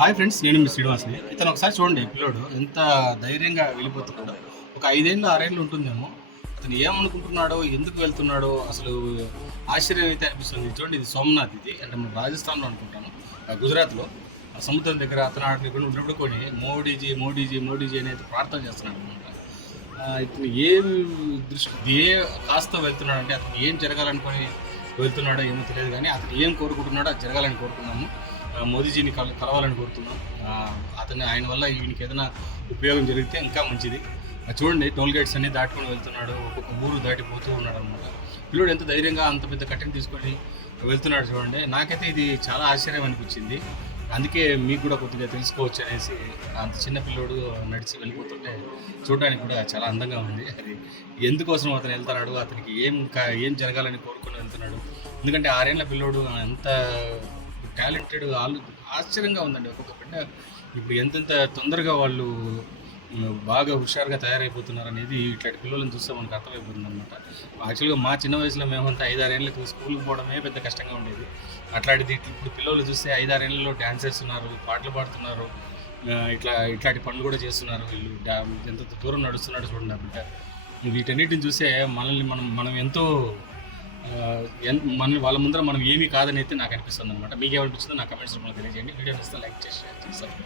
Hi friends, నేను మీ శ్రీనివాస్ని. ఇతను ఒకసారి చూడండి, పిల్లోడు ఎంత ధైర్యంగా వెళ్ళిపోతున్నాడో. ఒక 5 ఏళ్ళు 6 ఏళ్ళు ఉంటుందేమో. అతను ఏమనుకుంటున్నాడో, ఎందుకు వెళ్తున్నాడో అసలు ఆశ్చర్యం అయితే అనిపిస్తుంది. చూడండి, ఇది సోమనాథ్, ఇది అంటే మన రాజస్థాన్లో అనుకుంటాను, గుజరాత్లో ఆ సముద్రం దగ్గర అతను అక్కడ ఉన్నప్పుడు కొని మోడీజీ మోడీజీ మోడీజీ అనేది ప్రార్థన చేస్తున్నాడు అనమాట. ఇతను ఏం దృష్టి కాస్త వెళ్తున్నాడంటే అతను ఏం జరగాలనుకొని వెళ్తున్నాడో ఏమో తెలియదు, కానీ అతను ఏం కోరుకుంటున్నాడో అది జరగాలని కోరుకున్నాము. మోదీజీని కలవాలని కోరుతున్నాం. ఆయన వల్ల ఈయనకి ఏదైనా ఉపయోగం జరిగితే ఇంకా మంచిది. చూడండి, టోల్ గేట్స్ అన్ని దాటుకొని వెళ్తున్నాడు, ఒక్కొక్క ఊరు దాటిపోతూ ఉన్నాడు అనమాట. పిల్లోడు ఎంత ధైర్యంగా అంత పెద్ద కట్టెని తీసుకొని వెళ్తున్నాడు చూడండి. నాకైతే ఇది చాలా ఆశ్చర్యం అనిపించింది. అందుకే మీకు కూడా కొద్దిగా తెలుసుకోవచ్చు అనేసి అంత చిన్న పిల్లోడు నడిచి వెళ్ళిపోతుంటే చూడడానికి కూడా చాలా అందంగా ఉంది. అది ఎందుకోసం అతను వెళ్తున్నాడు, అతనికి ఏం జరగాలని కోరుకుని వెళ్తున్నాడు. ఎందుకంటే 6 ఏళ్ల పిల్లోడు ఎంత టాలెంటెడ్, ఆశ్చర్యంగా ఉందండి. ఒక్కొక్క బిడ్డ ఇప్పుడు ఎంతెంత తొందరగా వాళ్ళు బాగా హుషారుగా తయారైపోతున్నారు అనేది ఇట్లాంటి పిల్లలను చూస్తే మనకు అర్థమైపోతుంది అనమాట. యాక్చువల్గా మా చిన్న వయసులో మేమంతా 5-6 ఏళ్ళకి స్కూల్కి పోవడమే పెద్ద కష్టంగా ఉండేది. అట్లాంటిది ఇప్పుడు పిల్లలు చూస్తే 5-6 ఏళ్ళలో డ్యాన్స్ చేస్తున్నారు, పాటలు పాడుతున్నారు, ఇట్లాంటి పనులు కూడా చేస్తున్నారు. వీళ్ళు ఎంత దూరం నడుస్తున్నాడు చూడండి ఆ బిడ్డ. వీటన్నిటిని చూస్తే మనం ఎంతో వాళ్ళ ముందర మనం ఏమీ కాదని అయితే నాకు అనిపిస్తుంది అనమాట. మీకు ఏమనిపిస్తుందో నా కమెంట్స్ రూపంలో తెలియజేయండి. వీడియో నచ్చితే లైక్ చేసి షేర్ చేస్తాను.